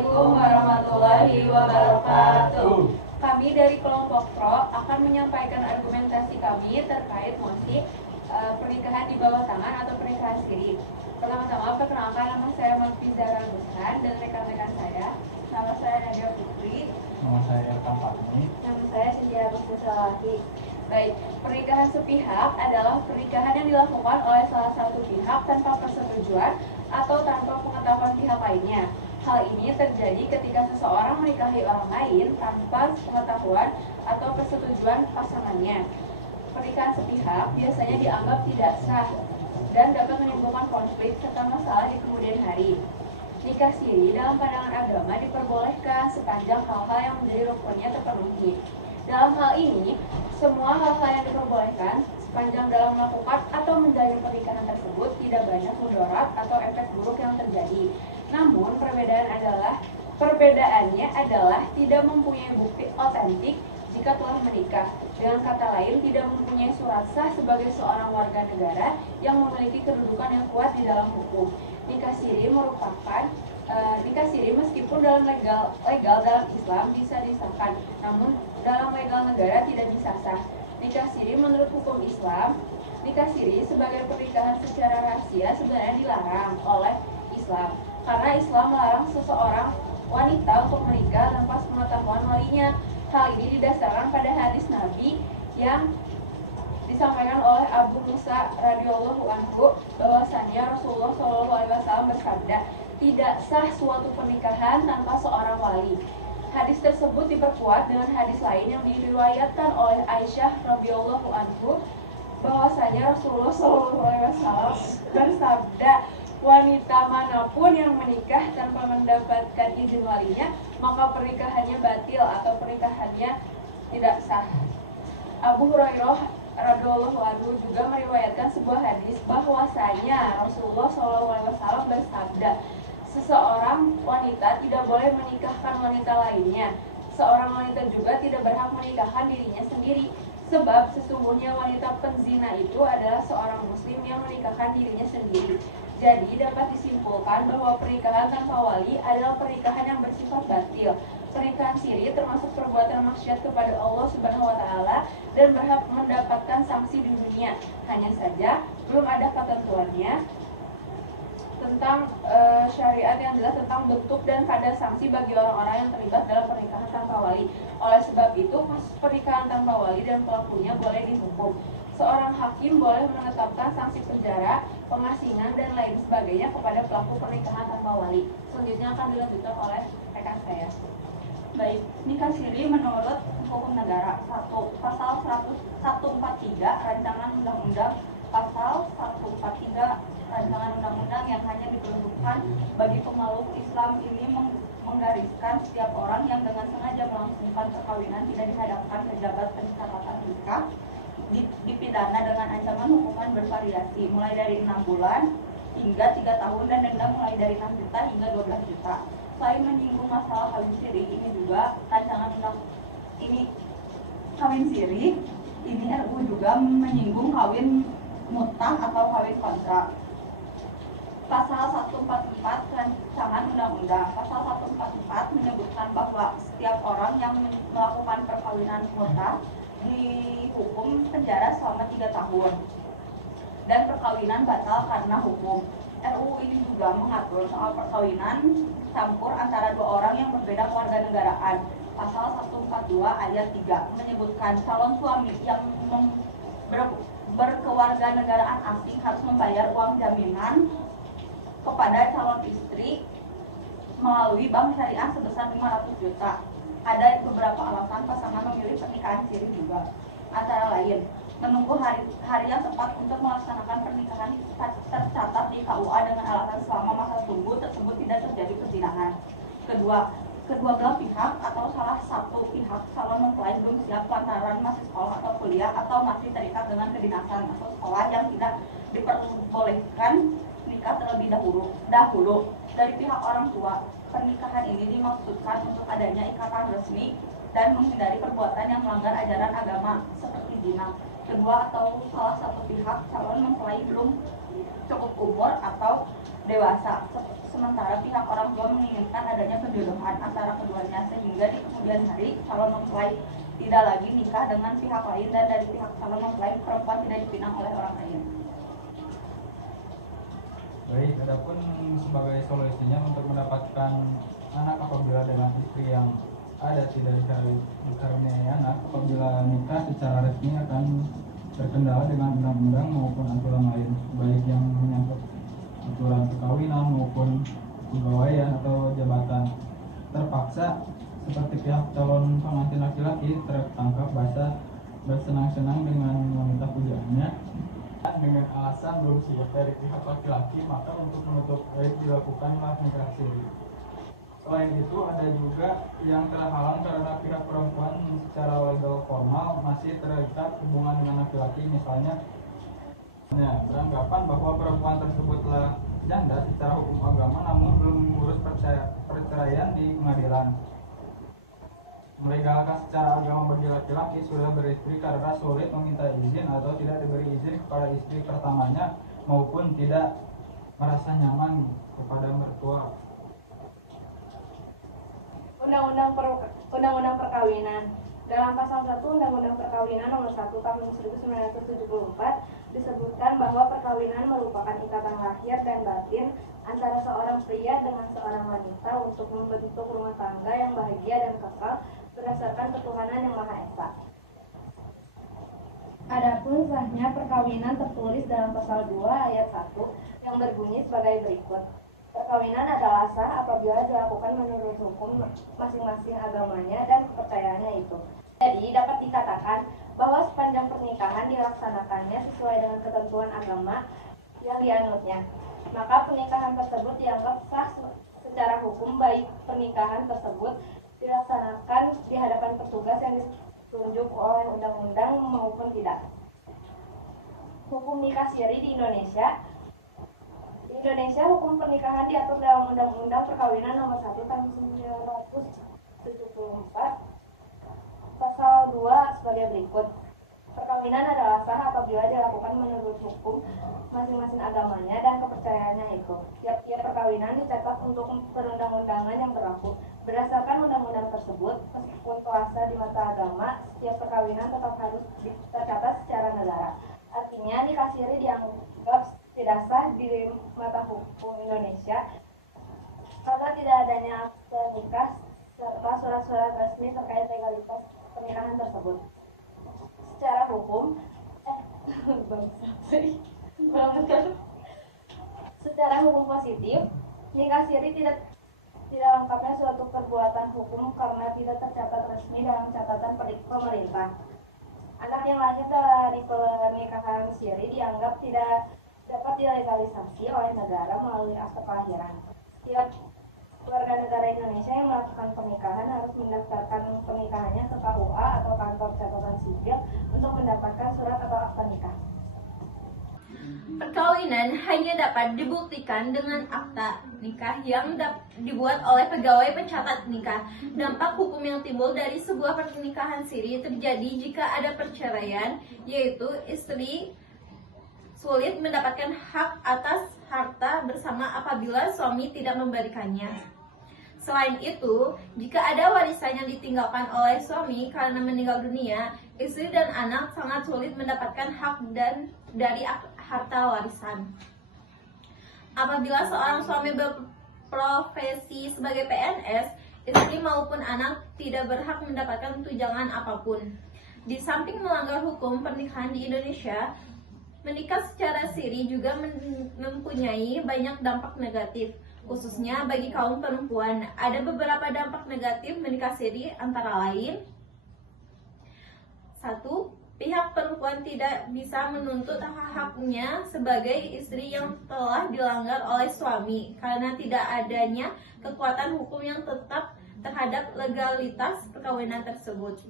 Assalamualaikum warahmatullahi wabarakatuh. Kami dari kelompok PRO akan menyampaikan argumentasi kami terkait mosi pernikahan di bawah tangan atau pernikahan siri. Pertama-tama perkenalkan, nama saya Marfiza Ragusan dan rekan-rekan saya. Nama saya Nadia Putri. Nama saya Erkam Fatmi. Nama saya Cynthia Agustusalahi. Baik, pernikahan sepihak adalah pernikahan yang dilakukan oleh salah satu pihak tanpa persetujuan atau tanpa pengetahuan pihak lainnya. Hal ini terjadi ketika seseorang menikahi orang lain tanpa pengetahuan atau persetujuan pasangannya. Pernikahan sepihak biasanya dianggap tidak sah dan dapat menimbulkan konflik serta masalah di kemudian hari. Nikah siri dalam pandangan agama diperbolehkan sepanjang hal-hal yang menjadi rukunnya terpenuhi. Dalam hal ini, semua hal-hal yang diperbolehkan sepanjang dalam melakukan atau menjalin pernikahan tersebut tidak banyak mudarat atau efek buruk yang terjadi. Namun perbedaannya adalah tidak mempunyai bukti otentik jika telah menikah. Dengan kata lain, tidak mempunyai surat sah sebagai seorang warga negara yang memiliki kedudukan yang kuat di dalam hukum. Nikah siri meskipun dalam legal dalam Islam bisa disahkan, namun dalam legal negara tidak bisa sah. Nikah siri menurut hukum Islam, nikah siri sebagai pernikahan secara rahasia sebenarnya dilarang oleh Islam, karena Islam melarang seseorang wanita untuk menikah tanpa pengetahuan walinya. Hal ini didasarkan pada hadis Nabi yang disampaikan oleh Abu Musa radhiyallahu anhu bahwasanya Rasulullah SAW bersabda, tidak sah suatu pernikahan tanpa seorang wali. Hadis tersebut diperkuat dengan hadis lain yang diriwayatkan oleh Aisyah radhiyallahu anhu bahwasanya Rasulullah SAW bersabda, wanita manapun yang menikah tanpa mendapatkan izin walinya, maka pernikahannya batil atau pernikahannya tidak sah. Abu Hurairah radhiyallahu anhu juga meriwayatkan sebuah hadis bahwasanya Rasulullah SAW bersabda, seseorang wanita tidak boleh menikahkan wanita lainnya. Seorang wanita juga tidak berhak menikahkan dirinya sendiri, sebab sesungguhnya wanita penzina itu adalah seorang muslim yang menikahkan dirinya sendiri. Jadi dapat disimpulkan bahwa pernikahan tanpa wali adalah pernikahan yang bersifat batil. Pernikahan siri termasuk perbuatan maksiat kepada Allah Subhanahu wa taala dan berhak mendapatkan sanksi di dunia. Hanya saja belum ada ketentuannya tentang syariat yang jelas tentang bentuk dan kadar sanksi bagi orang-orang yang terlibat dalam pernikahan tanpa wali. Oleh sebab itu, kasus pernikahan tanpa wali dan pelakunya boleh dihukum. Seorang hakim boleh menetapkan sanksi penjara, pengasingan, dan lain sebagainya kepada pelaku pernikahan tanpa wali. Selanjutnya akan dilanjutkan oleh rekan saya. Baik, nikah siri menurut hukum negara. 1. Pasal 143 Rancangan Undang-Undang. Pasal 143 Rancangan Undang-Undang yang hanya diperuntukkan bagi pemeluk Islam ini menggariskan setiap orang yang dengan sengaja melangsungkan perkawinan tidak dihadapkan pejabat pencatatan nikah dipidana dengan ancaman hukuman bervariasi mulai dari 6 bulan hingga 3 tahun dan denda mulai dari 6 juta hingga 12 juta. Selain menyinggung masalah kawin siri, ini juga rancangan undang ini kawin siri, ini RUU juga menyinggung kawin mutah atau kawin kontrak. Pasal 144 Rancangan Undang-Undang. Pasal 144 menyebutkan bahwa setiap orang yang melakukan perkawinan mutah dihukum penjara selama 3 tahun dan perkawinan batal karena hukum. RUU ini juga mengatur soal perkawinan campur antara 2 orang yang berbeda kewarganegaraan. Pasal 142 ayat 3 menyebutkan calon suami yang berkewarganegaraan asing harus membayar uang jaminan kepada calon istri melalui bank syariah sebesar 500 juta. Ada beberapa alasan pasangan memilih pernikahan siri juga, antara lain menunggu hari yang tepat untuk melaksanakan pernikahan tercatat di KUA dengan alasan selama masa tunggu tersebut tidak terjadi perzinahan. Kedua belah pihak atau salah satu pihak calon mempelai belum siap lantaran masih sekolah atau kuliah atau masih terikat dengan kedinasan atau sekolah yang tidak diperbolehkan nikah terlebih dahulu. Dari pihak orang tua, pernikahan ini dimaksudkan untuk adanya ikatan resmi dan menghindari perbuatan yang melanggar ajaran agama seperti zina. Kedua atau salah satu pihak calon mempelai belum cukup umur atau dewasa. Sementara pihak orang tua menginginkan adanya penjodohan antara keduanya sehingga di kemudian hari calon mempelai tidak lagi nikah dengan pihak lain dan dari pihak calon mempelai perempuan tidak dipinang oleh orang lain. Baik, adapun sebagai solusinya untuk mendapatkan anak apabila dengan istri yang ada tidak dikaruniai anak, apabila nikah secara resmi akan terkendala dengan undang-undang maupun aturan lain, baik yang menyangkut aturan perkawinan maupun pegawaian atau jabatan. Terpaksa seperti pihak calon pengantin laki-laki tertangkap basah bersenang-senang dengan wanita pujaannya dengan alasan belum siap dari pihak laki-laki, maka untuk menutup aib dilakukanlah nikah siri. Selain itu ada juga yang terhalang karena pihak perempuan secara legal formal masih terikat hubungan dengan laki-laki, misalnya beranggapan bahwa perempuan tersebut telah janda secara hukum agama namun belum mengurus perceraian di pengadilan. Melegalkan secara agama bagi laki-laki sudah beristri karena sulit meminta izin atau tidak diberi izin kepada istri pertamanya maupun tidak merasa nyaman kepada mertua. Undang-Undang Perkawinan. Dalam pasal 1 Undang-Undang Perkawinan nomor 1 tahun 1974 disebutkan bahwa perkawinan merupakan ikatan lahir dan batin antara seorang pria dengan seorang wanita untuk membentuk rumah tangga yang bahagia dan kekal berdasarkan ketuhanan yang Maha Esa. Adapun sahnya perkawinan tertulis dalam pasal 2 ayat 1 yang berbunyi sebagai berikut. Perkawinan adalah sah apabila dilakukan menurut hukum masing-masing agamanya dan kepercayaannya itu. Jadi dapat dikatakan bahwa sepanjang pernikahan dilaksanakannya sesuai dengan ketentuan agama yang dianutnya, maka pernikahan tersebut dianggap sah secara hukum baik pernikahan tersebut dilaksanakan di hadapan petugas yang ditunjuk oleh undang-undang maupun tidak. Hukum nikah siri di Indonesia. Di Indonesia, hukum pernikahan diatur dalam Undang-Undang Perkawinan nomor 1 tahun 1974 pasal 2 sebagai berikut. Perkawinan adalah sah apabila dilakukan menurut hukum masing-masing agamanya dan kepercayaannya itu. Tiap-tiap perkawinan dicatat untuk perundang-undangan yang berlaku. Berdasarkan undang-undang tersebut, meskipun telah sah di mata agama, setiap perkawinan tetap harus tercatat secara negara. Artinya, nikah siri dianggap tidak sah di mata hukum Indonesia karena tidak adanya akte nikah serta surat-surat resmi terkait legalitas pernikahan tersebut. Secara hukum, secara hukum positif, nikah siri tidak lengkapnya suatu perbuatan hukum karena tidak tercatat resmi dalam catatan pemerintah. Anak yang lahir dari pernikahan siri dianggap tidak dapat dilegalisasi oleh negara melalui akte kelahiran. Setiap warga negara Indonesia yang melakukan pernikahan harus mendaftarkan pernikahannya ke KUA atau kantor catatan sipil untuk mendapatkan surat atau akte nikah. Perkawinan hanya dapat dibuktikan dengan akta nikah yang dibuat oleh pegawai pencatat nikah. Dampak hukum yang timbul dari sebuah pernikahan siri terjadi jika ada perceraian, yaitu istri sulit mendapatkan hak atas harta bersama apabila suami tidak memberikannya. Selain itu, jika ada warisan yang ditinggalkan oleh suami karena meninggal dunia, istri dan anak sangat sulit mendapatkan hak dari harta warisan. Apabila seorang suami berprofesi sebagai PNS, istri maupun anak tidak berhak mendapatkan tunjangan apapun. Di samping melanggar hukum pernikahan di Indonesia, menikah secara siri juga mempunyai banyak dampak negatif, khususnya bagi kaum perempuan. Ada beberapa dampak negatif menikah siri antara lain: 1. Pihak perempuan tidak bisa menuntut hak-haknya sebagai istri yang telah dilanggar oleh suami karena tidak adanya kekuatan hukum yang tetap terhadap legalitas perkawinan tersebut.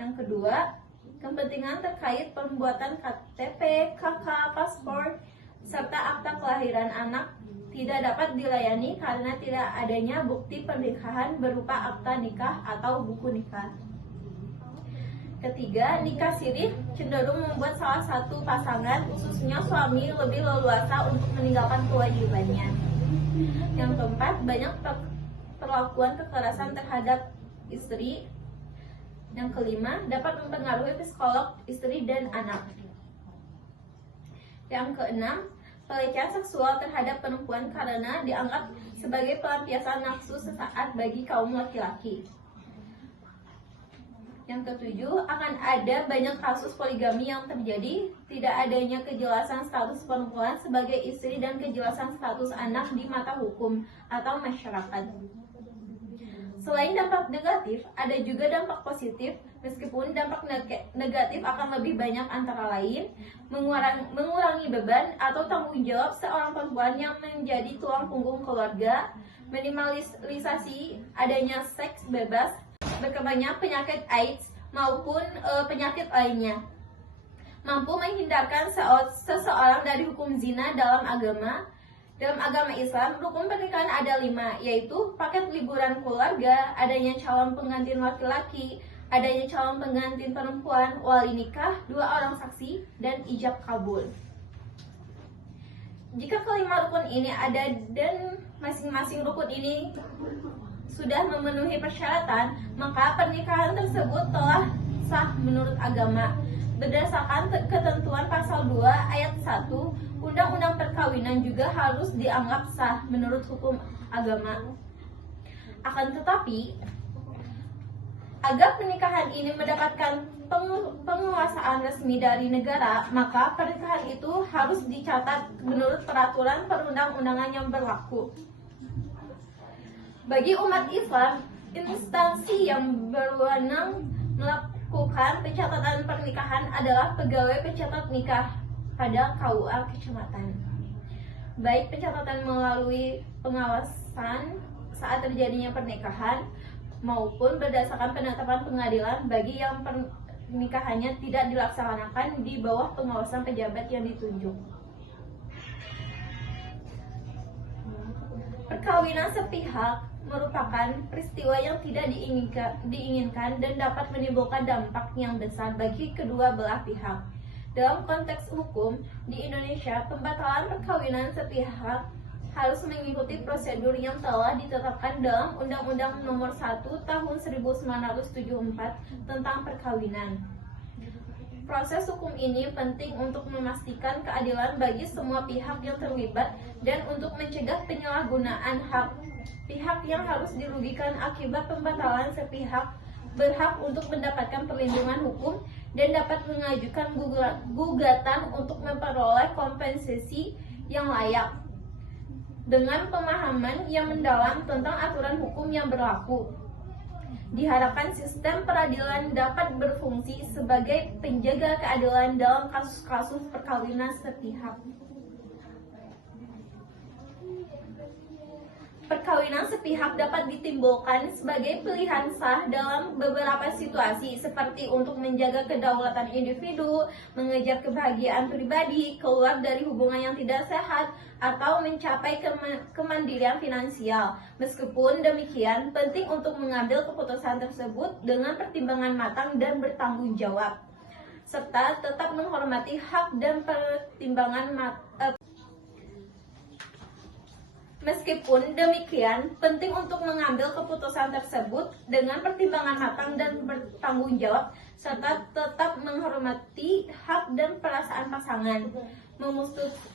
Yang kedua, kepentingan terkait pembuatan KTP, KK, paspor, serta akta kelahiran anak tidak dapat dilayani karena tidak adanya bukti pernikahan berupa akta nikah atau buku nikah. Ketiga, nikah siri cenderung membuat salah satu pasangan, khususnya suami, lebih leluasa untuk meninggalkan kewajibannya. Yang keempat, banyak perlakuan kekerasan terhadap istri. Yang kelima, dapat mempengaruhi psikolog istri dan anak. Yang keenam, pelecehan seksual terhadap perempuan karena dianggap sebagai pelampiasan nafsu sesaat bagi kaum laki-laki. Yang ketujuh, akan ada banyak kasus poligami yang terjadi, tidak adanya kejelasan status perempuan sebagai istri dan kejelasan status anak di mata hukum atau masyarakat. Selain dampak negatif, ada juga dampak positif, meskipun dampak negatif akan lebih banyak, antara lain mengurangi beban atau tanggung jawab seorang perempuan yang menjadi tulang punggung keluarga, minimalisasi adanya seks bebas, berkembangnya penyakit AIDS maupun penyakit lainnya, mampu menghindarkan seseorang dari hukum zina dalam agama. Dalam agama Islam, rukun pernikahan ada 5, yaitu paket liburan keluarga, adanya calon pengantin laki-laki, adanya calon pengantin perempuan, wali nikah, 2 orang saksi, dan ijab kabul. Jika kelima rukun ini ada dan masing-masing rukun ini sudah memenuhi persyaratan, maka pernikahan tersebut telah sah menurut agama. Berdasarkan ketentuan pasal 2 ayat 1 Undang-Undang Perkawinan juga harus dianggap sah menurut hukum agama. Akan tetapi, agar pernikahan ini mendapatkan penguasaan resmi dari negara, maka pernikahan itu harus dicatat menurut peraturan perundang-undangan yang berlaku. Bagi umat Islam, instansi yang berwenang melakukan pencatatan pernikahan adalah pegawai pencatat nikah pada KUA kecamatan. Baik pencatatan melalui pengawasan saat terjadinya pernikahan maupun berdasarkan penetapan pengadilan bagi yang pernikahannya tidak dilaksanakan di bawah pengawasan pejabat yang ditunjuk. Perkawinan sepihak merupakan peristiwa yang tidak diinginkan dan dapat menimbulkan dampak yang besar bagi kedua belah pihak. Dalam konteks hukum, di Indonesia, pembatalan perkawinan sepihak harus mengikuti prosedur yang telah ditetapkan dalam Undang-Undang Nomor 1 Tahun 1974 tentang perkawinan. Proses hukum ini penting untuk memastikan keadilan bagi semua pihak yang terlibat dan untuk mencegah penyalahgunaan hak. Pihak yang harus dirugikan akibat pembatalan sepihak berhak untuk mendapatkan perlindungan hukum dan dapat mengajukan gugatan untuk memperoleh kompensasi yang layak dengan pemahaman yang mendalam tentang aturan hukum yang berlaku. Diharapkan sistem peradilan dapat berfungsi sebagai penjaga keadilan dalam kasus-kasus perkawinan sepihak. Perkawinan sepihak dapat ditimbulkan sebagai pilihan sah dalam beberapa situasi, seperti untuk menjaga kedaulatan individu, mengejar kebahagiaan pribadi, keluar dari hubungan yang tidak sehat, atau mencapai kemandirian finansial. Meskipun demikian, penting untuk mengambil keputusan tersebut dengan pertimbangan matang dan bertanggung jawab, serta tetap menghormati hak dan pertimbangan Meskipun demikian, penting untuk mengambil keputusan tersebut dengan pertimbangan matang dan bertanggung jawab, serta tetap menghormati hak dan perasaan pasangan.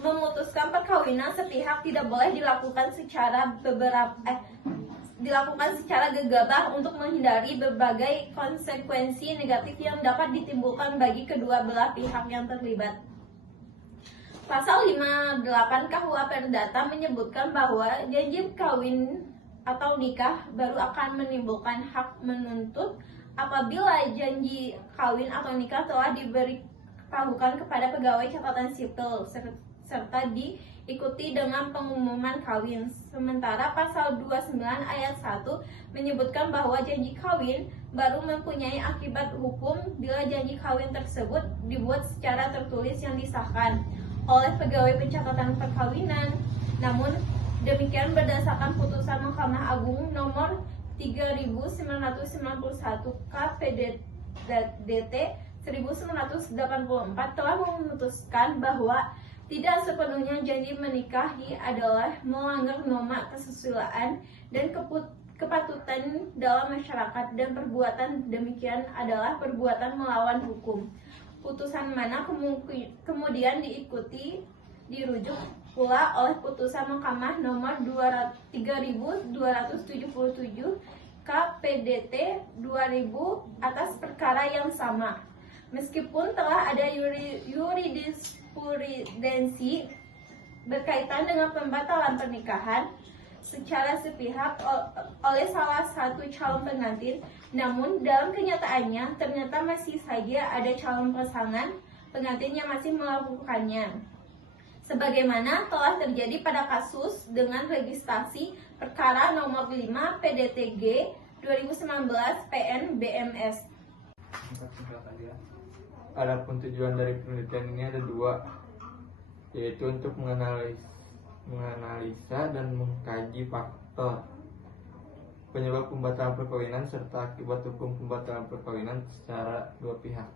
Memutuskan perkawinan sepihak tidak boleh dilakukan secara gegabah untuk menghindari berbagai konsekuensi negatif yang dapat ditimbulkan bagi kedua belah pihak yang terlibat. Pasal 58 KUH Perdata menyebutkan bahwa janji kawin atau nikah baru akan menimbulkan hak menuntut apabila janji kawin atau nikah telah diberitahukan kepada pegawai catatan sipil serta diikuti dengan pengumuman kawin. Sementara pasal 29 ayat 1 menyebutkan bahwa janji kawin baru mempunyai akibat hukum bila janji kawin tersebut dibuat secara tertulis yang disahkan oleh pegawai pencatatan perkawinan. Namun demikian, berdasarkan putusan Mahkamah Agung nomor 3991 KPDT 1984 telah memutuskan bahwa Tidak sepenuhnya janji menikahi adalah melanggar norma kesusilaan dan kepatutan dalam masyarakat, dan perbuatan demikian adalah perbuatan melawan hukum. Putusan mana kemudian dirujuk pula oleh putusan Mahkamah nomor 3277 KPDT 2000 atas perkara yang sama. Meskipun telah ada jurisprudensi berkaitan dengan pembatalan pernikahan secara sepihak oleh salah satu calon pengantin, namun dalam kenyataannya ternyata masih saja ada calon pasangan pengantin yang masih melakukannya. Sebagaimana telah terjadi pada kasus dengan registrasi perkara nomor 5 PDTG 2019 PN BMS. Adapun tujuan dari penelitian ini ada dua, yaitu untuk menganalisa dan mengkaji faktor penyebab pembatalan perkawinan serta akibat hukum pembatalan perkawinan secara dua pihak.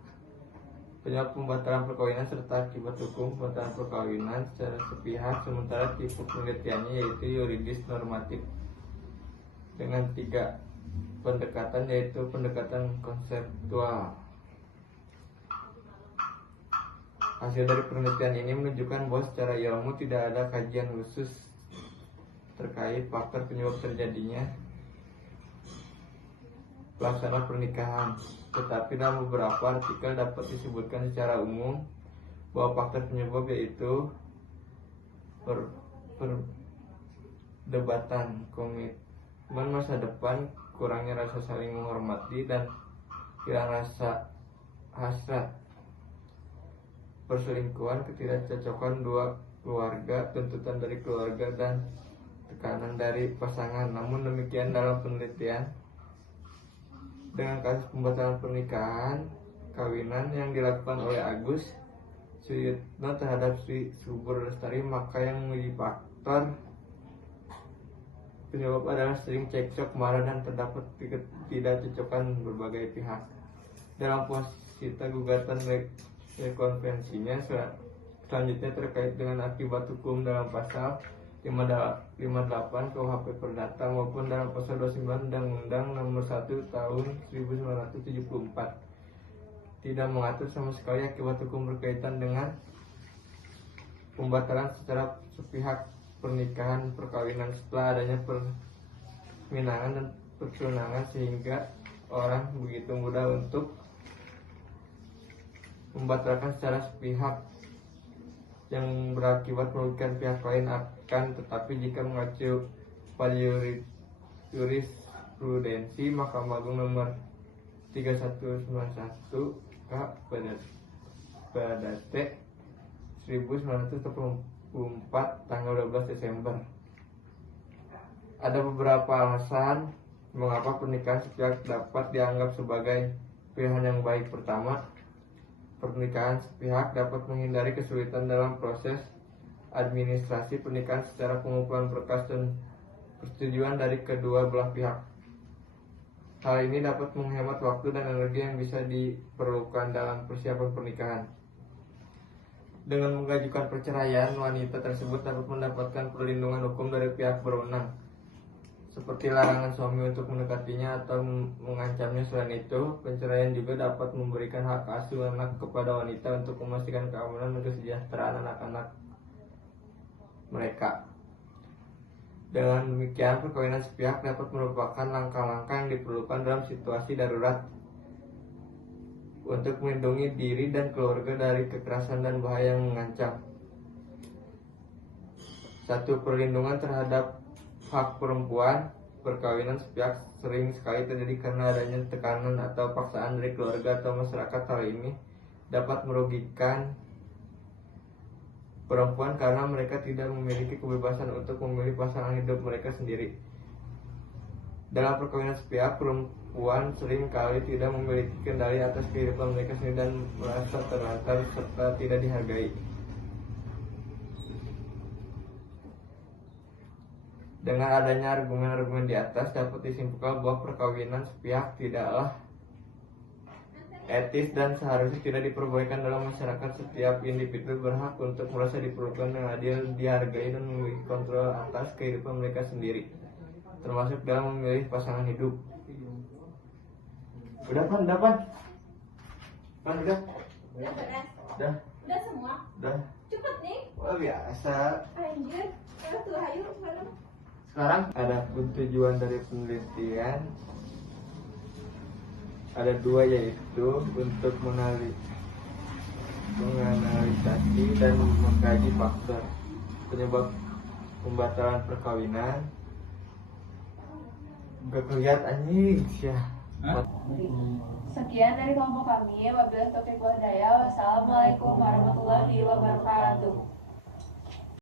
Penyebab pembatalan perkawinan serta akibat hukum pembatalan perkawinan secara sepihak, sementara tipe penelitiannya yaitu yuridis normatif dengan 3 pendekatan, yaitu pendekatan konseptual. Hasil dari penelitian ini menunjukkan bahwa secara ilmu tidak ada kajian khusus terkait faktor penyebab terjadinya pelaksanaan pernikahan, tetapi dalam beberapa artikel dapat disebutkan secara umum bahwa faktor penyebab yaitu perdebatan, komitmen masa depan, kurangnya rasa saling menghormati, dan hilang rasa hasrat, perselingkuhan, ketidakcocokan dua keluarga, tuntutan dari keluarga, dan tekanan dari pasangan. Namun demikian, dalam penelitian dengan kasus pembatalan pernikahan kawinan yang dilakukan oleh Agus Suyitno terhadap Sri Subur Lestari, maka yang menjadi faktor penyebab adalah sering cekcok, marah, dan terdapat ketidakcocokan berbagai pihak. Dalam posisi gugatan rekonvensinya selanjutnya terkait dengan akibat hukum dalam pasal 58 KUHP Perdata maupun dalam pasal 29 Undang-Undang Nomor 1 Tahun 1974 tidak mengatur sama sekali akibat hukum berkaitan dengan pembatalan secara sepihak pernikahan perkawinan setelah adanya perminangan dan pertunangan, sehingga orang begitu mudah untuk membatalkan secara sepihak yang berakibat merugikan pihak lain akan tetapi jika mengacu pada jurisprudensi Mahkamah Agung nomor 3191 K PDT 1944 tanggal 12 Desember. Ada beberapa alasan mengapa pernikahan sepihak dapat dianggap sebagai pilihan yang baik. Pertama, pernikahan sepihak dapat menghindari kesulitan dalam proses administrasi pernikahan secara pengumpulan berkas dan persetujuan dari kedua belah pihak. Hal ini dapat menghemat waktu dan energi yang bisa diperlukan dalam persiapan pernikahan. Dengan mengajukan perceraian, wanita tersebut dapat mendapatkan perlindungan hukum dari pihak berwenang, seperti larangan suami untuk mendekatinya atau mengancamnya. Selain itu, perceraian juga dapat memberikan hak asuh anak kepada wanita untuk memastikan keamanan dan kesejahteraan anak-anak mereka. Dengan demikian, perkawinan sepihak dapat merupakan langkah-langkah yang diperlukan dalam situasi darurat untuk melindungi diri dan keluarga dari kekerasan dan bahaya yang mengancam. 1. Perlindungan terhadap hak perempuan. Perkawinan sepihak sering sekali terjadi karena adanya tekanan atau paksaan dari keluarga atau masyarakat. Hal ini dapat merugikan perempuan karena mereka tidak memiliki kebebasan untuk memilih pasangan hidup mereka sendiri. Dalam perkawinan sepihak, perempuan sering kali tidak memiliki kendali atas kehidupan mereka sendiri dan merasa terlantar serta tidak dihargai. Dengan adanya argumen-argumen di atas, dapat disimpulkan bahwa perkawinan sepihak tidaklah etis dan seharusnya tidak diperbolehkan dalam masyarakat. Setiap individu berhak untuk merasa diperlukan dengan adil, dihargai, dan memiliki kontrol atas kehidupan mereka sendiri, termasuk dalam memilih pasangan hidup. Udah Pan, udah Pan? Pan udah? Udah beres. Udah? Udah semua. Udah? Cepet nih. Wah biasa. Anjir. Terus tuh hayu mana? Sekarang ada pun tujuan dari penelitian ada dua, yaitu untuk menganalisasi dan mengkaji faktor penyebab pembatalan perkawinan. Gak kelihatan anjing ya. Sekian dari kelompok kami. Wabillahi taufiq wal hidayah. Wassalamualaikum warahmatullahi wabarakatuh.